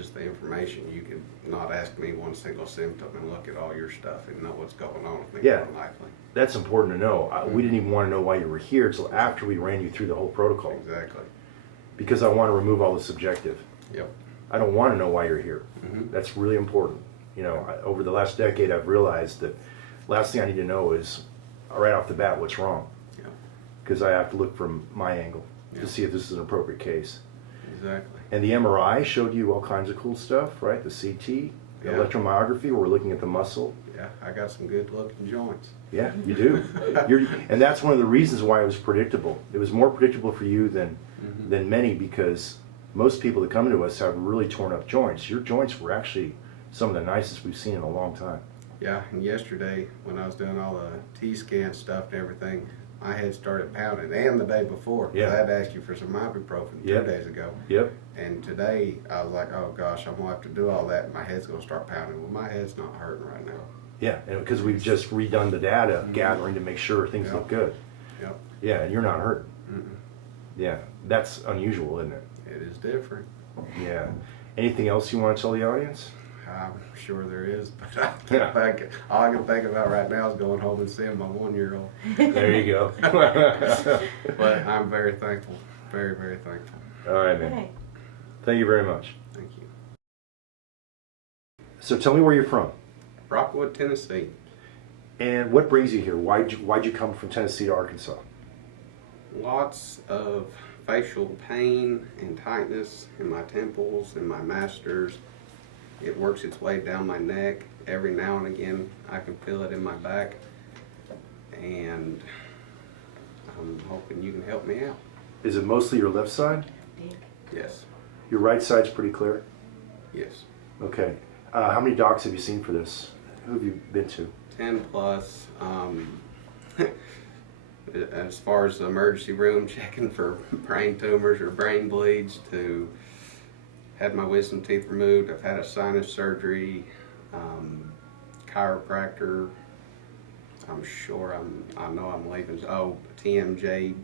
just the information. You could not ask me one single symptom and look at all your stuff and know what's going on with me. Yeah. More than likely. That's important to know. We didn't even want to know why you were here until after we ran you through the whole protocol. Exactly. Because I want to remove all the subjective. Yep. I don't want to know why you're here. Mm-hmm. That's really important. You know, over the last decade, I've realized that last thing I need to know is right off the bat what's wrong. Yeah. Because I have to look from my angle Yeah. to see if this is an appropriate case. Exactly. And the MRI showed you all kinds of cool stuff, right? The CT, the Yeah. electromyography, where we're looking at the muscle. Yeah, I got some good looking joints. Yeah, you do. And that's one of the reasons why it was predictable. It was more predictable for you than many, because most people that come to us have really torn up joints. Your joints were actually some of the nicest we've seen in a long time. Yeah, and yesterday when I was doing all the T-scan stuff and everything, my head started pounding, and the day before, 'cause Yeah. I had asked you for some ibuprofen 2 Yep. days ago. Yep. And today I was like, oh gosh, I'm gonna have to do all that, and my head's gonna start pounding. Well, my head's not hurting right now. Yeah, because we've just redone the data gathering to make sure things Yep. look good. Yep. Yeah, and you're not hurting. Mm-mm. Yeah, that's unusual, isn't it? It is different. Yeah. Anything else you want to tell the audience? I'm sure there is, but I can't think. All I can think about right now is going home and seeing my 1-year-old. There you go. But I'm very thankful, very, very thankful. All right, man. Okay. Thank you very much. Thank you. So tell me where you're from Rockwood, Tennessee. and what brings you here. Why'd you come from Tennessee to Arkansas? Lots of facial pain and tightness in my temples and my masters. It works its way down my neck. Every now and again I can feel it in my back, and I'm hoping you can help me out. Is it mostly your left side? Yes. Your right side's pretty clear? Yes. Okay. How many docs have you seen for this? Who have you been to? 10 plus. As far as the emergency room, checking for brain tumors or brain bleeds, to had my wisdom teeth removed. I've had a sinus surgery, chiropractor. I'm sure I know I'm leaving. Oh, TMJ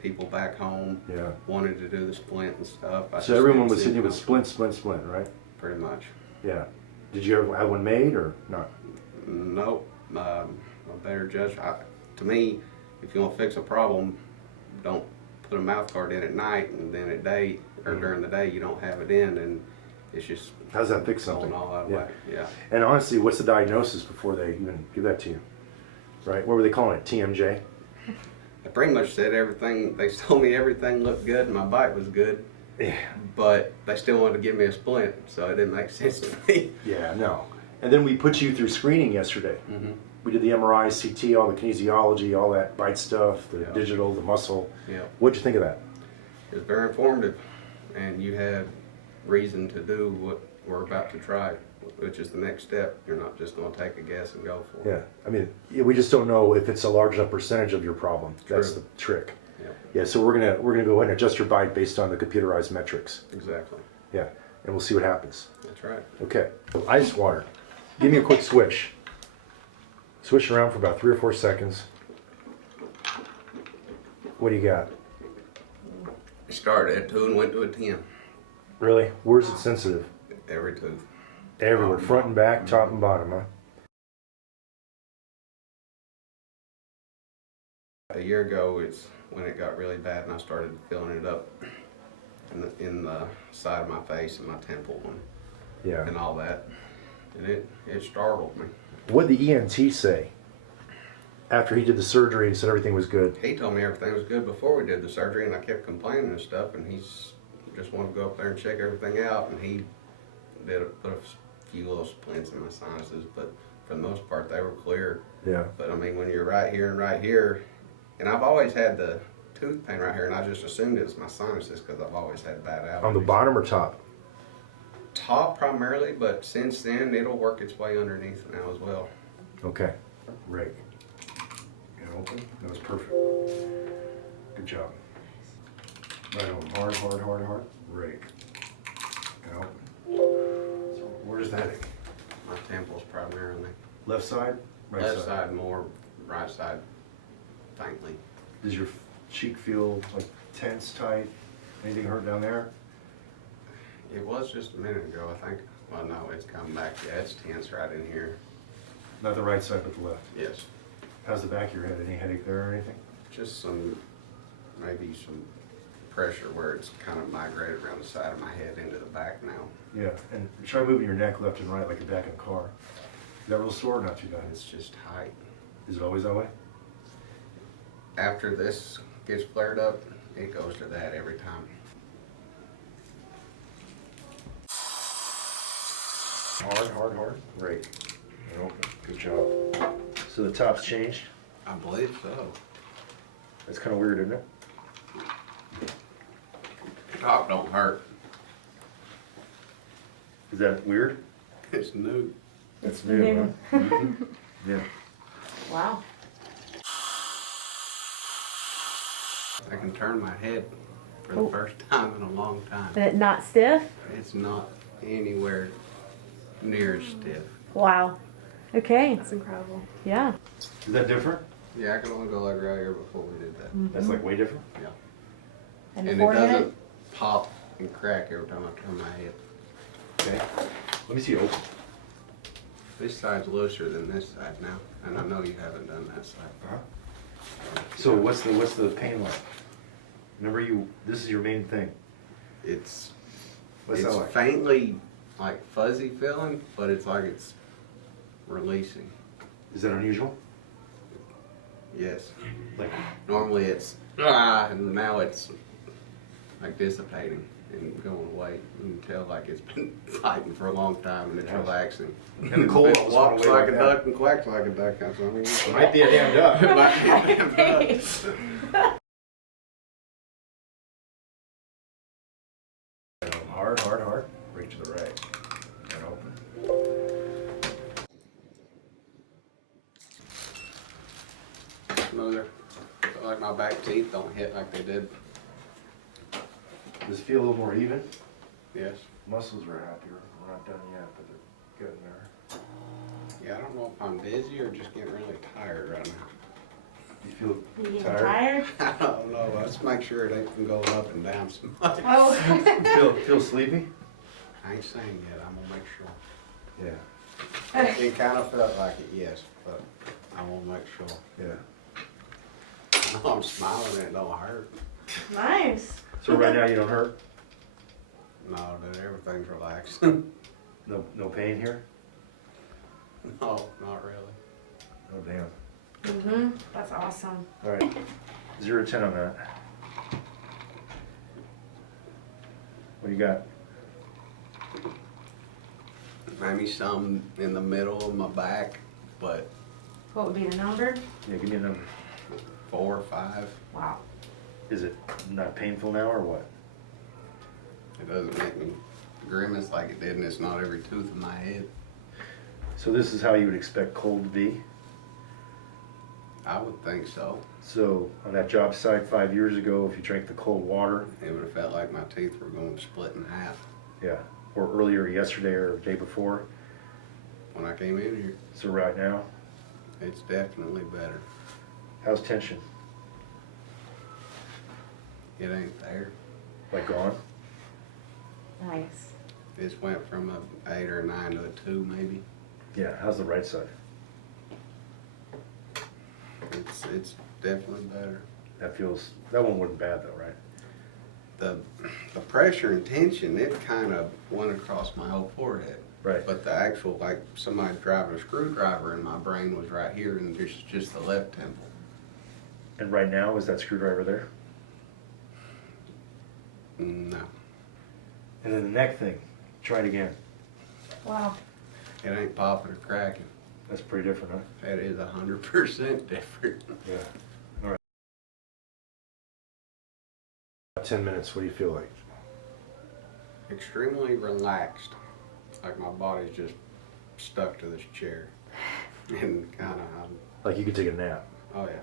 people back home. Yeah. Wanted to do the splint and stuff. So everyone was hitting you with splint, right? Pretty much. Yeah. Did you ever have one made or not? Nope. A better judge. To me, if you want to fix a problem, don't put a mouth guard in at night, and then at day or during the day you don't have it in, and it's just How's that fix something? going all out of Yeah. whack. Yeah. And honestly, what's the diagnosis before they even give that to you? Right? What were they calling it? TMJ? They pretty much said everything. They told me everything looked good and my bite was good, Yeah. but they still wanted to give me a splint, so it didn't make sense to me. Yeah, no. And then we put you through screening yesterday. Mm-hmm. We did the MRI, CT, all the kinesiology, all that bite stuff, the Yeah. digital, the muscle. Yeah. What'd you think of that? It was very informative, and you had reason to do what we're about to try, which is the next step. You're not just going to take a guess and go for it. Yeah, I mean, we just don't know if it's a large enough percentage of your problem. That's True. the trick. Yeah. Yeah, so we're gonna go ahead and adjust your bite based on the computerized metrics. Exactly. Yeah, and we'll see what happens. That's right. Okay, ice water. Give me a quick swish. Swish around for about 3 or 4 seconds. What do you got? It started at 2 and went to a 10. Really? Where's it sensitive? Every tooth. Everywhere, front and back, top and bottom, huh? A year ago, it's when it got really bad, and I started feeling it up in the side of my face and my temple Yeah. and all that. And it startled me. What'd the ENT say after he did the surgery and said everything was good? He told me everything was good before we did the surgery, and I kept complaining and stuff, and he's just wanted to go up there and check everything out, and he put a few little splints in my sinuses, but for the most part they were clear. Yeah. But I mean, when you're right here, and I've always had the tooth pain right here, and I just assumed it was my sinuses because I've always had bad allergies. On the bottom or top? Top primarily, but since then it'll work its way underneath now as well. Okay. Right. And open. That was perfect. Good job. Right on. Hard, hard, hard, hard. Right. And open. So where's that ache? My temples primarily. Left side? Right Left side more, right side faintly. Does your cheek feel like tense, tight? Anything hurt down there? It was just a minute ago, I think. Well, no, it's come back. Yeah, it's tense right in here. Not the right side, but the left. Yes. How's the back of your head? Any headache there or anything? Just maybe some pressure where it's kind of migrated around the side of my head into the back now. Yeah, and try moving your neck left and right like you're back in a car. Is that real sore or not too bad? It's just tight. Is it always that way? After this gets flared up, it goes to that every time. Hard. Great. And open. Good job. So the top's changed? I believe so. That's kind of weird, isn't it? Top don't hurt. Is that weird? It's new. That's new, huh? Mhm. Yeah. Wow. I can turn my head for the first time in a long time. But not stiff? It's not anywhere near as stiff. Wow. Okay. That's incredible. Yeah. Is that different? Yeah, I could only go like right here before we did that. That's like way different? Yeah. And the And it forehead? doesn't pop and crack every time I turn my head. Okay. Let me see you open. This side's looser than this side now, and I know you haven't done that side. Uh-huh. So what's the pain like? Remember this is your main thing. It's What's that like? faintly like fuzzy feeling, but it's like it's releasing. Is that unusual? Yes. Like, Normally it's and now it's like dissipating and going away. You can tell like it's been fighting for a long time and it's Yes. relaxing. And the cold It just went walks away like a like duck and quacks like a duck. That's what I mean. it might be a damn duck. It might be a damn duck. Hard. Right to the right. And open. Smoother. Feel like my back teeth don't hit like they did. Does it feel a little more even? Yes. Muscles are happier. We're not done yet, but they're getting there. Yeah, I don't know if I'm dizzy or just getting really tired right now. You feel You getting tired? tired? I don't know. Let's make sure it ain't from going up and down so much. Oh. Feel sleepy? I ain't saying yet. I'm gonna make sure. Yeah. It kind of felt like it, yes, but I want to make sure. Yeah. I know I'm smiling and it don't hurt. Nice. So right now you don't hurt? No, that everything's relaxed. No pain here? No, not really. Oh damn. Mm-hmm. That's awesome. All right. 0 to 10 on that. What do you got? Maybe some in the middle of my back, but What would be the number? Yeah, give me a number. 4 or 5. Wow. Is it not painful now or what? It doesn't make me grimace like it did, and it's not every tooth in my head. So this is how you would expect cold to be? I would think so. So on that job site 5 years ago, if you drank the cold water, It would have felt like my teeth were going to split in half yeah, or earlier yesterday or the day before, when I came in here. so right now, It's definitely better. how's tension? It ain't there. Like gone? Nice. It's went from a 8 or a 9 to a 2 maybe. Yeah, how's the right side? It's definitely better. That one wasn't bad though, right? The pressure and tension, it kind of went across my whole forehead. Right. But the actual, like somebody driving a screwdriver in my brain was right here and just the left temple. And right now, is that screwdriver there? No, And then the neck thing, try it again. Wow. it ain't popping or cracking. That's pretty different, huh? That is 100% different. Yeah. All right. 10 minutes, what do you feel like? Extremely relaxed. Like my body's just stuck to this chair. And kind of, Like you could take a nap. oh yeah.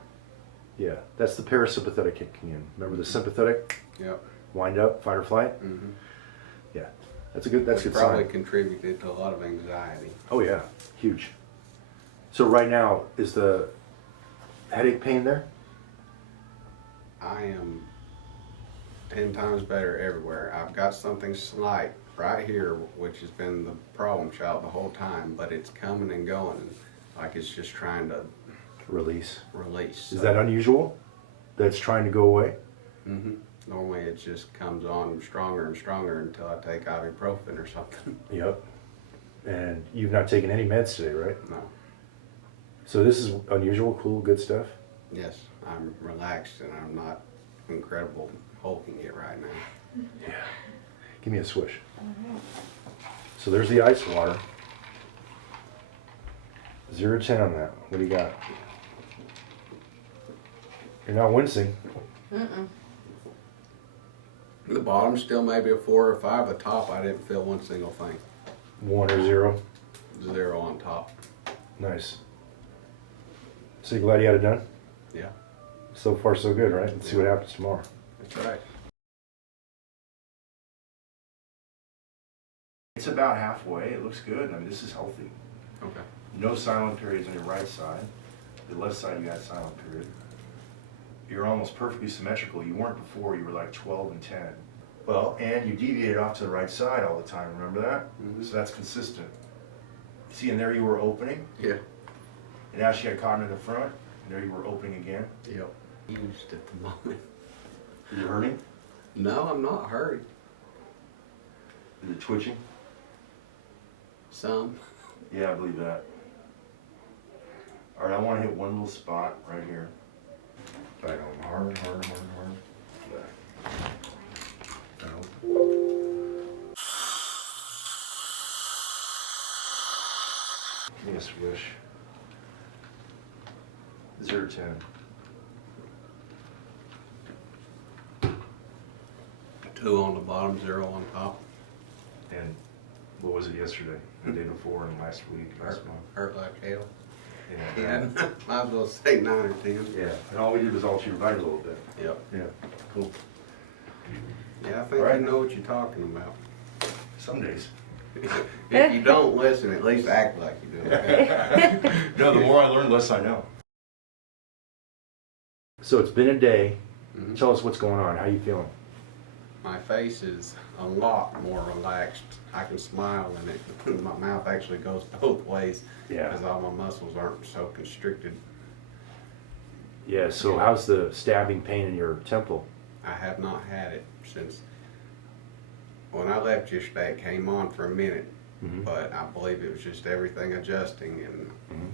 Yeah, that's the parasympathetic kicking in. Remember the sympathetic? Yep. Wind up, fight or flight? Mm-hmm. Yeah, that's good It probably sign. contributed to a lot of anxiety. Oh yeah, huge. So right now, is the headache pain there? I am 10 times better everywhere. I've got something slight right here, which has been the problem child the whole time, but it's coming and going, like it's just trying to Release. release. Is that unusual? That's trying to go away? Mm-hmm. Normally it just comes on stronger and stronger until I take ibuprofen or something. Yep. And you've not taken any meds today, right? No. So this is unusual, cool, good stuff? Yes, I'm relaxed and I'm not incredible hulking it right now. Yeah. Give me a swish. So there's the ice water. 0 to 10 on that. What do you got? You're not wincing. Mm-mm. The bottom still maybe a 4 or 5. The top I didn't feel one single thing. 1 or 0. 0 on top. Nice. So you glad you had it done? Yeah, So far so good, right? Let's see what happens tomorrow. that's right. It's about halfway. It looks good. I mean, this is healthy. Okay. No silent periods on your right side. The left side you got silent period. You're almost perfectly symmetrical. You weren't before. You were like 12 and 10. Well, and you deviated off to the right side all the time. Remember that? Mhm. So that's consistent. See, and there you were opening. Yeah. And now she had cotton in the front. And there you were opening again. Yep. Used at the moment. Is it hurting? No, I'm not hurt. Is it twitching? Some. Yeah, I believe that. All right, I want to hit one little spot right here. Right on, hard, hard, hard, hard. There. No. Give me a swish. 0 to 10. 2 on the bottom, 0 on top. And what was it yesterday? The day before and last week, last month? Hurt like hell. Yeah. Yeah. Might as well say 9 or 10. Yeah, and all we did was alter your bite a little bit. Yep. Yeah, cool. Yeah, I think Right. you know what you're talking about. Some days. If you don't listen, at least act like you do. Okay? No, the more I learn, the less I know. So it's been a day. Mhm. Tell us what's going on. How you feeling? My face is a lot more relaxed. I can smile and it, my mouth actually goes both ways because all my muscles aren't so constricted. Yeah, so how's the stabbing pain in your temple? I have not had it since when I left yesterday. It came on for a minute, Mhm. but I believe it was just everything adjusting, and Mhm.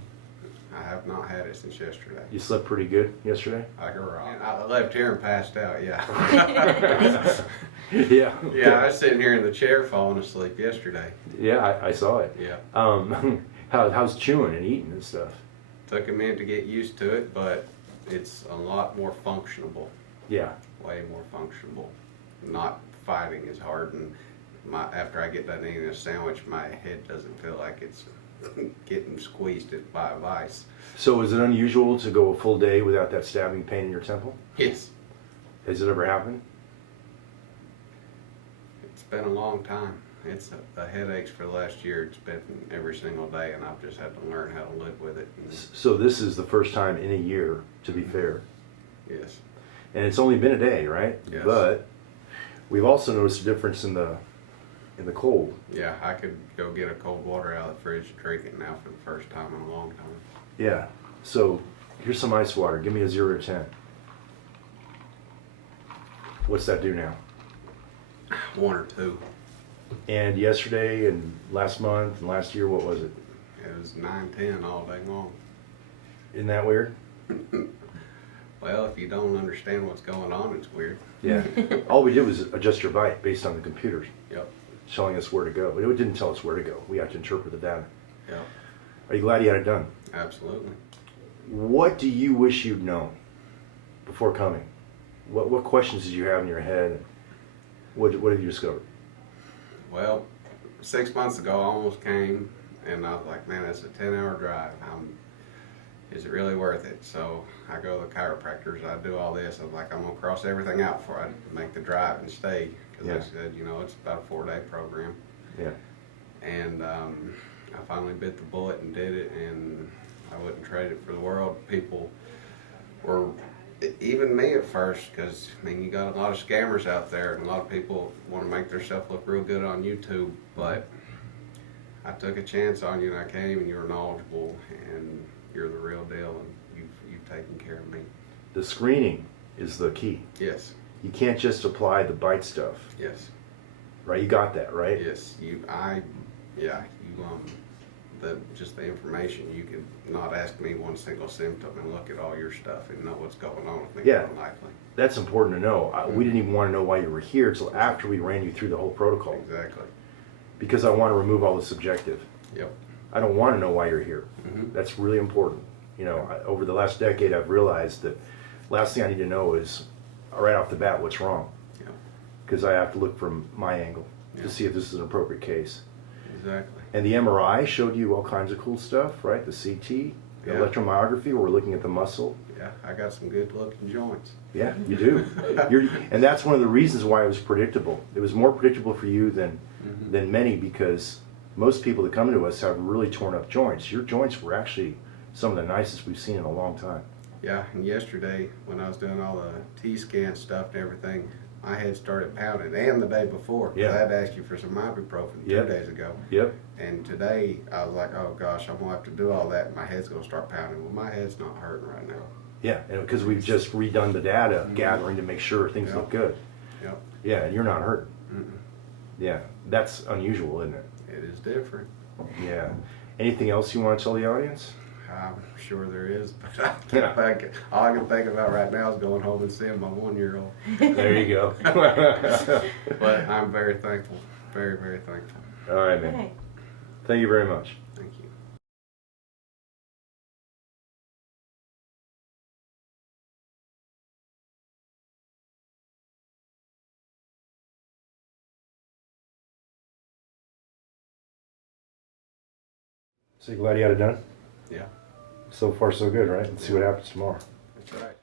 I have not had it since yesterday. You slept pretty good yesterday? Like a rock. I left here and passed out, yeah. Yeah. Yeah, I was sitting here in the chair falling asleep yesterday. Yeah, I saw it. Yeah. How's chewing and eating and stuff? Took a minute to get used to it, but it's a lot more functionable. Yeah. Way more functionable. Not fighting as hard, and after I get done eating a sandwich, my head doesn't feel like it's getting squeezed by a vice. So is it unusual to go a full day without that stabbing pain in your temple? Yes. Has it ever happened? It's been a long time. It's the headaches for the last year. It's been every single day, and I've just had to learn how to live with it. And So this is the first time in a year, to be fair. yes. And it's only been a day, right? Yes. But we've also noticed a difference in the cold. Yeah, I could go get a cold water out of the fridge and drink it now for the first time in a long time. Yeah. So here's some ice water. Give me a 0 to 10. What's that do now? 1 or 2. And yesterday and last month and last year, what was it? It was 9, 10 all day long. Isn't that weird? Well, if you don't understand what's going on, it's weird. Yeah. All we did was adjust your bite based on the computers Yep. telling us where to go. But it didn't tell us where to go. We have to interpret the data. Yep. Are you glad you had it done? Absolutely. What do you wish you'd known before coming? What questions did you have in your head? What have you discovered? Well, 6 months ago, I almost came, and I was like, man, that's a 10-hour drive. Is it really worth it? So I go to the chiropractors, I do all this. I was like, I'm going to cross everything out before I make the drive and stay. Because Yeah. I said, you know, it's about a 4-day program. Yeah. And I finally bit the bullet and did it, and I wouldn't trade it for the world. People were Even me at first, because I mean, you got a lot of scammers out there, and a lot of people want to make themselves look real good on YouTube. But I took a chance on you, and I came, and you were knowledgeable, and you're the real deal, and you've taken care of me. The screening is the key. Yes. You can't just apply the bite stuff, Yes. right? You got that, right? Yes. Just the information. You could not ask me one single symptom and look at all your stuff and know what's going on with me. Yeah. Unlikely. That's important to know. We didn't even want to know why you were here until after we ran you through the whole protocol. Exactly. Because I want to remove all the subjective. Yep. I don't want to know why you're here. Mm-hmm. That's really important. You know, over the last decade, I've realized that last thing I need to know is right off the bat what's wrong. Yep. Because I have to look from my angle Yeah. to see if this is an appropriate case. Exactly. And the MRI showed you all kinds of cool stuff, right? The CT, the Yeah. electromyography, where we're looking at the muscle. Yeah, I got some good looking joints. Yeah, you do. And that's one of the reasons why it was predictable. It was more predictable for you than many, because most people that come to us have really torn up joints. Your joints were actually some of the nicest we've seen in a long time. Yeah, and yesterday when I was doing all the T-scan stuff and everything, my head started pounding, and the day before. 'Cause Yeah. I had asked you for some ibuprofen Yep. 2 days ago. Yep. And today I was like, oh gosh, I'm gonna have to do all that. And my head's gonna start pounding. Well, my head's not hurting right now. Yeah, because we've just redone the data gathering to make sure things look good. Yep. Yeah, and you're not hurting. Mm-mm. Yeah, that's unusual, isn't it? It is different. Yeah. Anything else you want to tell the audience? I'm sure there is, but all I can think about right now is going home and seeing my 1-year-old. There you go. But I'm very thankful, very, very thankful. All right, man. Okay. Thank you very much. Thank you. So you glad you had it done? Yeah, So far, so good, right? Let's see what happens tomorrow. that's right.